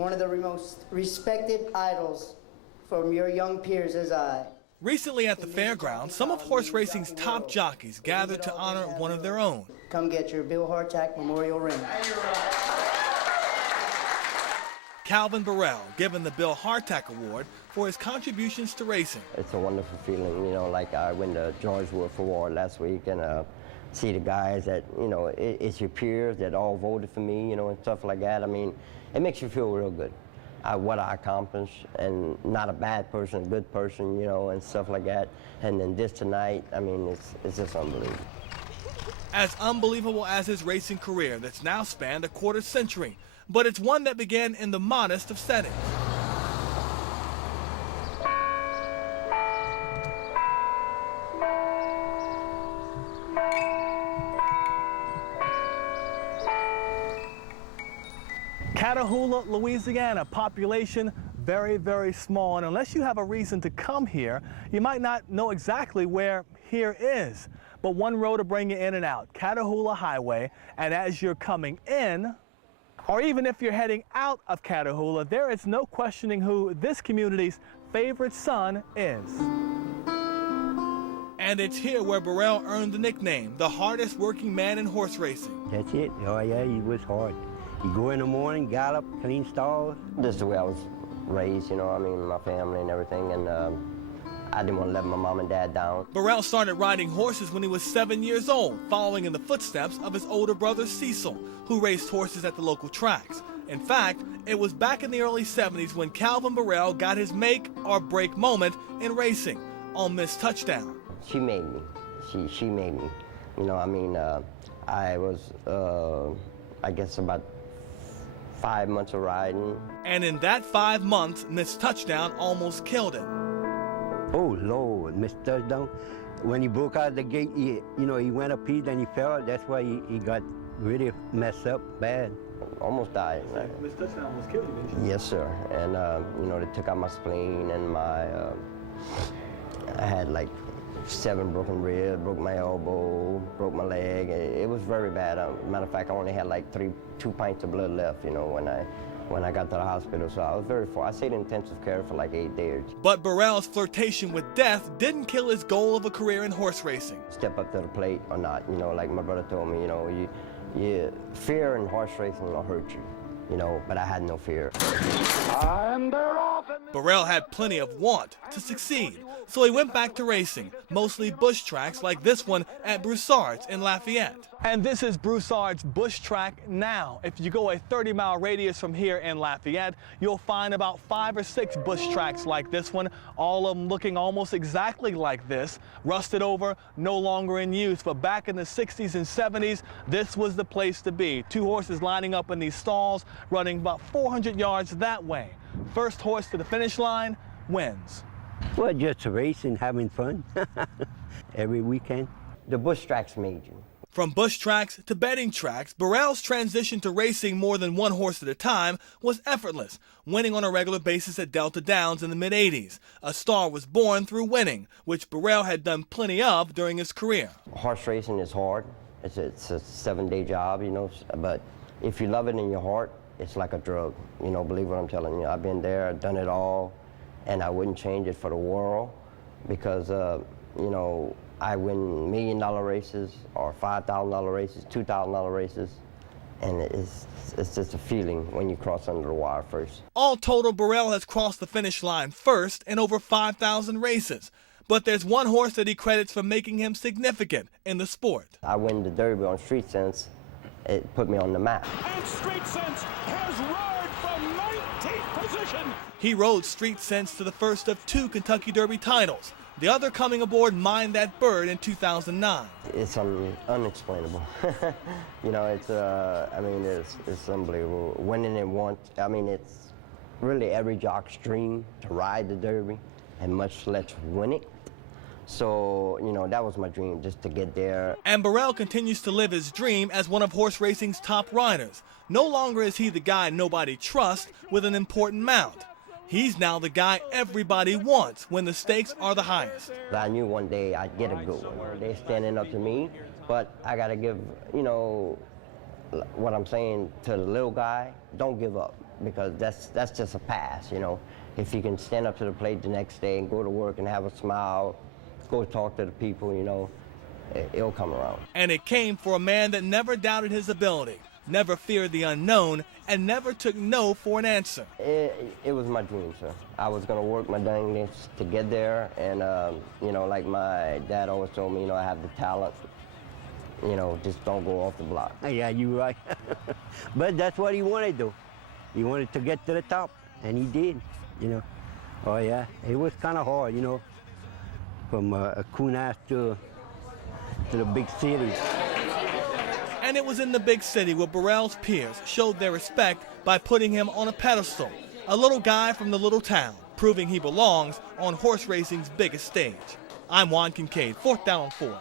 one of the most respected idols from your young peers as I. Recently at the fairgrounds, some of horse racing's top jockeys gathered to honor one of their own. Come get your Bill Hartack Memorial Ring. Calvin Borel given the Bill Hartack Award for his contributions to racing. It's a wonderful feeling, you know, like I win the George Wolf Award last week and see the guys that, you know, it's your peers that all voted for me, you know, and stuff like that. I mean, it makes you feel real good. What I accomplished, and not a bad person, a good person, you know, and stuff like that. And then this tonight, I mean, it's just unbelievable. As unbelievable as his racing career that's now spanned a quarter century, but it's one that began in the modest of settings. Catahoula, Louisiana, population very, very small, and unless you have a reason to come here, you might not know exactly where here is. But one road to bring you in and out, Catahoula Highway, and as you're coming in, or even if you're heading out of Catahoula, there is no questioning who this community's favorite son is. And it's here where Borel earned the nickname, the hardest working man in horse racing. That's it. Oh yeah, he was hard. You go in the morning, gallop, clean stalls. This is the way I was raised, you know, I mean, my family and everything, and I didn't want to let my mom and dad down. Borel started riding horses when he was 7 years old, following in the footsteps of his older brother Cecil, who raced horses at the local tracks. In fact, it was back in the early 70s when Calvin Borel got his make or break moment in racing on Miss Touchdown. She made me. She made me. You know, I mean, I was, I guess, about 5 months of riding. And in that 5 months, Miss Touchdown almost killed him. Oh Lord, Mr. Touchdown. When he broke out the gate, he went up here, then he fell. That's why he got really messed up bad. Almost died. Miss Touchdown almost killed you, didn't she? Yes, sir. And you know, they took out my spleen and my. I had like 7 broken ribs, broke my elbow, broke my leg. It was very bad. Matter of fact, I only had like 2 pints of blood left, you know, when I got to the hospital. So I was very far. I stayed in intensive care for like 8 days. But Borel's flirtation with death didn't kill his goal of a career in horse racing. Step up to the plate or not, you know, like my brother told me, you know, fear in horse racing will hurt you, you know, but I had no fear. Borel had plenty of want to succeed, so he went back to racing, mostly bush tracks like this one at Broussard's in Lafayette. And this is Broussard's bush track now. If you go a 30-mile radius from here in Lafayette, you'll find about 5 or 6 bush tracks like this one, all of them looking almost exactly like this, rusted over, no longer in use. But back in the 60s and 70s, this was the place to be. 2 horses lining up in these stalls, running about 400 yards that way. First horse to the finish line wins. Well, just racing, having fun every weekend. The bush tracks made you. From bush tracks to betting tracks, Borel's transition to racing more than 1 horse at a time was effortless, winning on a regular basis at Delta Downs in the mid-'80s. A star was born through winning, which Borel had done plenty of during his career. Horse racing is hard. It's a 7-day job, you know, but if you love it in your heart, it's like a drug, you know, believe what I'm telling you. I've been there, done it all, and I wouldn't change it for the world because, you know, I win $1 million races or $5,000 races, $2,000 races, and it's just a feeling when you cross under the wire first. All total, Borel has crossed the finish line first in over 5,000 races. But there's one horse that he credits for making him significant in the sport. I win the Derby on Street Sense. It put me on the map. And Street Sense has roared from 19th position. He rode Street Sense to the first of 2 Kentucky Derby titles, the other coming aboard Mind That Bird in 2009. It's unexplainable. You know, I mean, it's unbelievable. Winning it once, I mean, it's really every jock's dream to ride the Derby and much less win it. So, you know, that was my dream, just to get there. And Borel continues to live his dream as one of horse racing's top riders. No longer is he the guy nobody trusts with an important mount. He's now the guy everybody wants when the stakes are the highest. I knew one day I'd get a good one. They're standing up to me, but I got to give, you know, what I'm saying to the little guy, don't give up, because that's just a pass, you know. If you can stand up to the plate the next day and go to work and have a smile, go talk to the people, you know, it'll come around. And it came for a man that never doubted his ability, never feared the unknown, and never took no for an answer. It was my dream, sir. I was going to work my dangest to get there, and, you know, like my dad always told me, you know, I have the talent. You know, just don't go off the block. Yeah, you're right. But that's what he wanted, though. He wanted to get to the top, and he did, you know. Oh, yeah, it was kind of hard, you know, from Kunas to the big cities. And it was in the big city where Burrell's peers showed their respect by putting him on a pedestal, a little guy from the little town, proving he belongs on horse racing's biggest stage. I'm Juan Kincaid, 4th Down on 4.